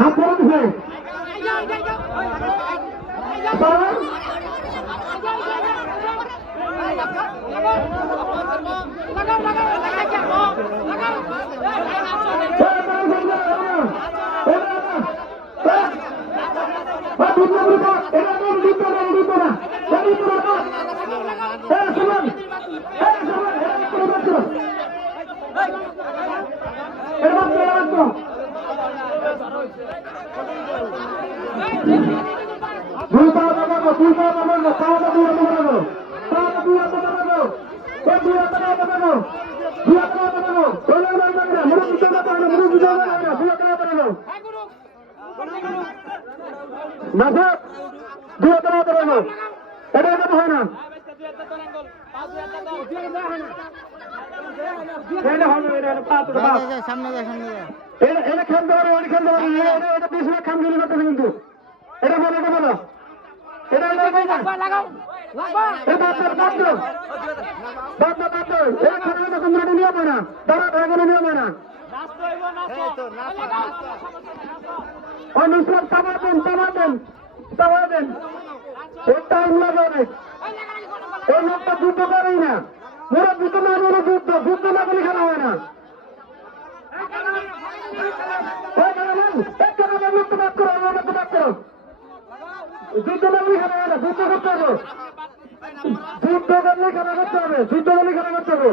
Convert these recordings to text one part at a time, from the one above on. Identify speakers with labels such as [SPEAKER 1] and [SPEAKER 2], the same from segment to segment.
[SPEAKER 1] এটা হয়। এটা হবে এটা পা তো পা
[SPEAKER 2] সামনে যা সামনে যা।
[SPEAKER 1] এটা খান দেওয়ার ওই খান দেওয়ার এটা খান দিলে করতেছে কিন্তু। এটা বলো এটা বলো এটা এটা এটা এ বাদ দাও বাদ দাও বাদ দাও বাদ দাও এটা খানা তো তোমরা নিয়ে যাবে না দাঁড়া দাঁড়া করে নিয়ে যাবে না অনুষ্ঠ তাবা দেন তাবা দেন তাবা দেন ওর টাইম লাগে অনেক এই লোকটা যুদ্ধ করেই না মোরা যুদ্ধ না হলে যুদ্ধ যুদ্ধ না করলে খেলা হয় না ওই দাঁড়ান, এক করে আমার বাদ করো, বাদ করো। যুদ্ধ না করলে খেলা হয় না, যুদ্ধ করতে হবে। যুদ্ধ করলে খেলা করতে হবে, যুদ্ধ করলে খেলা করতে হবে।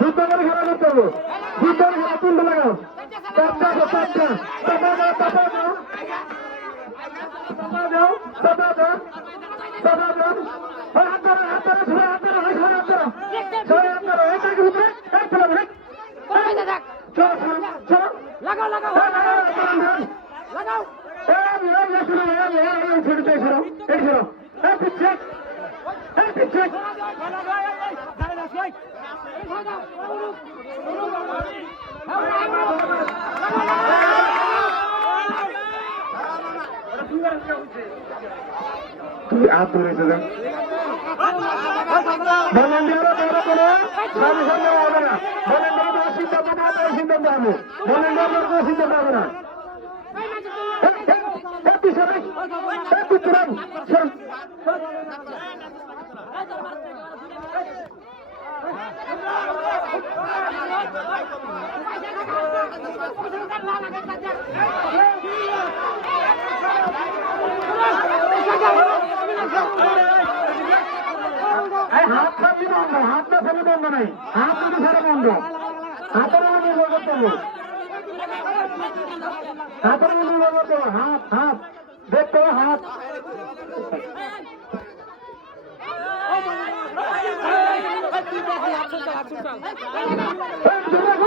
[SPEAKER 1] যুদ্ধ করে খেলা করতে হবে। যুদ্ধ করে খেলা তুলতে লাগাও। চাপটা চাপটা। চাপা দাও, চাপা দাও। চাপা সবাই হাত ধরো, ওই সবাই হাত ধরো। সবাই হাত ধরো, এই তাকে উপরে, এই ছেলে, এই। চলো, চলো, চলো।
[SPEAKER 3] লাগাও লাগাও
[SPEAKER 1] এই, এই, এই, দাঁড়ান, দাঁড়ান।
[SPEAKER 3] লাগাও
[SPEAKER 1] এই, এই, এই, এই, শোনো, এই, এই, এই, ছেড়ে, এই, শোনো, এই, পিচ্ছে। তুই হাত ধরেছে যা বলেন হবে না। সিদ্ধান্ত না হবে বলেন যারা বড় সিদ্ধান্ত হবে না। হাত সামনে বন্ধ হাতটা সামনে বন্ধ নাই হাত দুটো সারা বন্ধ হাতের মধ্যে করতে হবে হাতের মধ্যে করতে হবে হাত হাত দেখতে হাত এই,